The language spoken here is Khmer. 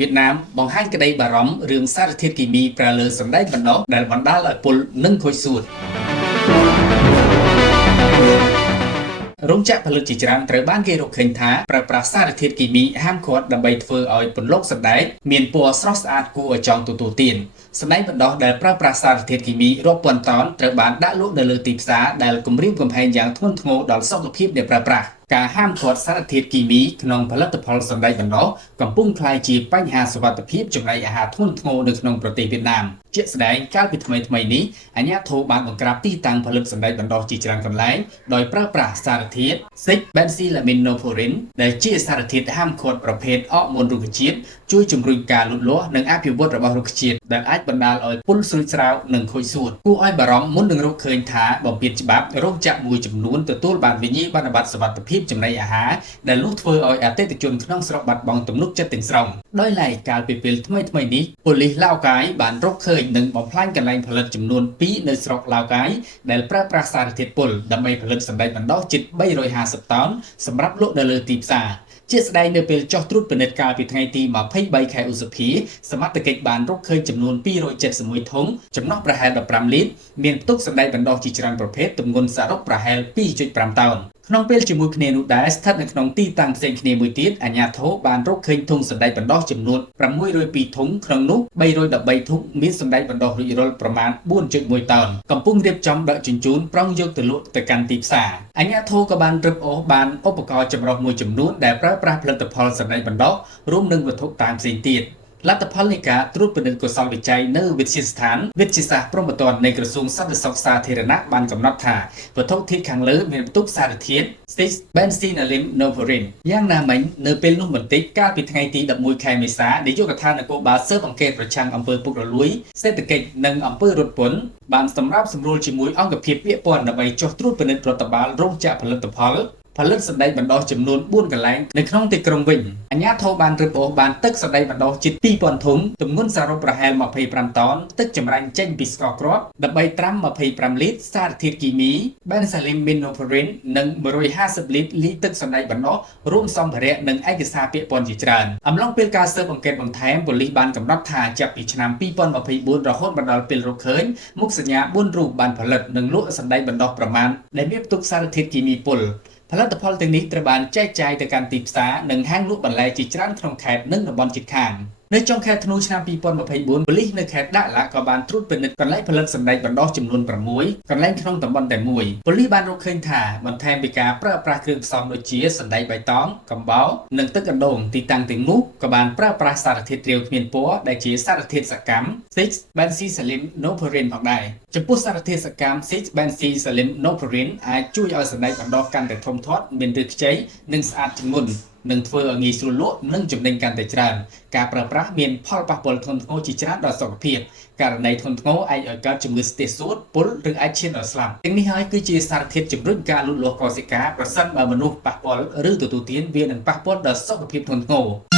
Việt Nam bằng hai cái đây bà rõm rương sát thiết kỳ mi pra lơ sầm đáy bản đó đại bản đá lại pol nâng khối suốt rung chạmผลิตจิตรามត្រូវបានគេរកឃើញថាប្រើប្រាស់សារធាតុគីមីហាមឃាត់ដើម្បីធ្វើឲ្យពន្លកសណ្ដែកមានពណ៌ស្រស់ស្អាតគួរឲ្យចង់ទទួលទានសណ្ដែកបណ្ដោះដែលប្រើប្រាស់សារធាតុគីមីរាប់ពាន់តោនត្រូវបានដាក់លក់នៅលើទីផ្សារដែលគំរាមកំហែងយ៉ាងធ្ងន់ធ្ងរដល់សុខភាពអ្នកប្រើប្រាស់ការហាមឃាត់សារធាតុគីមីក្នុងផលិតផលសណ្ដែកបណ្ដោះកំពុងក្លាយជាបញ្ហាសុវត្ថិភាពចំណីអាហារធ្ងន់ធ្ងរនៅក្នុងប្រទេសវៀតណាមជាក់ស្ដែងកាលពីថ្មីៗនេះអាជ្ញាធរបានបង្ក្រាបទីតាំងផលិតសណ្ដែកបណ្ដោះជាច្រើនកន្លែងដោយប្រើប្រាស់សារធាតុ 6-benzylaminopurin ដែលជាសារធាតុហាមឃាត់ប្រភេទអរម៉ូនរុក្ខជាតិជួយជំរុញការលូតលាស់និងអភិវឌ្ឍរបស់រុក្ខជាតិដែលអាចបណ្ដាលឲ្យពុលស្រួយស្រាវនិងខូចសួតគួរឲ្យបារម្ភមុននឹងរកឃើញថាបំពានច្បាប់រោងចក្រមួយចំនួនទទួលបានវិញ្ញាបនបត្រសុវត្ថិភាពចំណីអាហារដែលលុះធ្វើឲ្យអតិថិជនក្នុងស្រុកបាត់បង់ទំនុកចិត្តទាំងស្រុងដោយឡែកកាលពីពេលថ្មីៗនេះប៉ូលីសឡាវកាយបានរកឃើញនិងបំផ្លាញកន្លែងផលិតចំនួន2នៅស្រុកឡាវកាយដែលប្រើប្រាស់សារធាតុពុលដើម្បីផលិតសណ្ដែកបណ្ដោះជិត350តោនសម្រាប់លក់នៅលើទីផ្សារជាស្ដែងនៅពេលចោះត្រួតពិនិត្យកាលពីថ្ងៃទី23ខែឧសភាសមត្ថកិច្ចបានរកឃើញចំនួន271ធុងចំណុះប្រហែល15លីត្រមានផ្ទុកសណ្ដែកបណ្ដោះជាច្រើនប្រភេទទម្ងន់សរុបប្រហែល 2.5 តោនក្នុងពេលជាមួយគ្នានោះដែរស្ថិតនៅក្នុងទីតាំងផ្សេងគ្នាមួយទៀតអាជ្ញាធរបានរកឃើញធុងសណ្ដែកបណ្ដោះចំនួន602ធុងក្នុងនោះ313ធុងមានសណ្ដែកបណ្ដោះរួចរាល់ប្រមាណ 4.1 តោនកំពុងរៀបចំដឹកជញ្ជូនប្រងយកទៅលក់ទៅកាន់ទីផ្សារអាជ្ញាធរក៏បានរឹបអូសបានឧបករណ៍ចម្រុះមួយចំនួនដែលប្រើប្រាស់ផលិតផលសណ្ដែកបណ្ដោះរួមនឹងវត្ថុតាមផ្សេងទៀតលទ្ធផលនៃការត្រួតពិនិត្យកុសលវិច័យនៅវិទ្យាស្ថានវិទ្យាសាស្ត្រព្រហ្មទណ្ឌនៃក្រសួងសន្តិសុខសាធារណៈបានកំណត់ថាវត្ថុធាតុខាងលើមានផ្ទុកសារធាតុ 6-benzylaminopurin យ៉ាងណាមិញនៅពេលនោះបន្តិចកាលពីថ្ងៃទី11ខែមេសានាយកដ្ឋាននគរបាលស៊ើបអង្កេតប្រឆាំងអំពើពុករលួយសេដ្ឋកិច្ចនិងអំពើរត់ពន្ធបានសម្របសម្រួលជាមួយអង្គភាពពាក់ព័ន្ធដើម្បីចុះត្រួតពិនិត្យរដ្ឋបាលរោងចក្រផលិតសណ្ដែកបណ្ដោះចំនួន4កន្លែងនៅក្នុងទីក្រុងវិញអាជ្ញាធរបានរឹបអូសបានទឹកសណ្ដែកបណ្ដោះជិត 2000 ធុងទម្ងន់សរុបប្រហែល25តោនទឹកចម្រាញ់ចេញពីស្ករគ្រាប់ដើម្បីត្រាំ25លីត្រសារធាតុគីមី benzylaminopurin និង150លីត្រទឹកសណ្ដែកបណ្ដោះរួមសម្ភារៈនិងឯកសារពាក់ព័ន្ធជាច្រើនអំឡុងពេលការស៊ើបអង្កេតបន្ថែមប៉ូលីសបានកំណត់ថាចាប់ពីឆ្នាំ2024រហូតមកដល់ពេលរកឃើញមុខសញ្ញា4រូបបានផលិតនិងលក់សណ្ដែកបណ្ដោះប្រមាណដែលមានផ្ទុកសារធាតុគីមីពុលផលិតផលទាំងនេះត្រូវបានចែកចាយទៅកាន់ទីផ្សារនិងហាងលក់បន្លែជាច្រើនក្នុងខេត្តនិងតំបន់ជិតខាងនៅចុងខែធ្នូឆ្នាំ2024ប៉ូលីសនៅខេត្តដាឡាក៏បានត្រួតពិនិត្យកន្លែងផលិតសណ្ដែកបណ្ដោះចំនួន6កន្លែងក្នុងតំបន់តែមួយប៉ូលីសបានរកឃើញថាបន្ថែមពីការប្រើប្រាស់គ្រឿងផ្សំដូចជាសណ្ដែកបៃតងកំបោរនិងទឹកអណ្ដូងទីតាំងទាំងនោះក៏បានប្រើប្រាស់សារធាតុរាវគ្មានពណ៌ដែលជាសារធាតុសកម្ម 6-benzylaminopurin ផងដែរចំពោះសារធាតុសកម្ម 6-benzylaminopurin អាចជួយឲ្យសណ្ដែកបណ្ដោះកាន់តែធំធាត់មានឫសខ្ចីនិងស្អាតជាងមុននឹងធ្វើឲ្យងាយស្រួលលក់និងចំណេញកាន់តែច្រើនការប្រើប្រាស់មានផលប៉ះពាល់ធ្ងន់ធ្ងរជាច្រើនដល់សុខភាពករណីធ្ងន់ធ្ងរអាចឲ្យកើតជំងឺស្ទះសួតពុលឬអាចឈានដល់ស្លាប់ទាំងនេះហើយគឺជាសារធាតុជំរុញការលូតលាស់កោសិកាប្រសិនបើមនុស្សប៉ះពាល់ឬទទួលទានវានឹងប៉ះពាល់ដល់សុខភាពធ្ងន់ធ្ងរ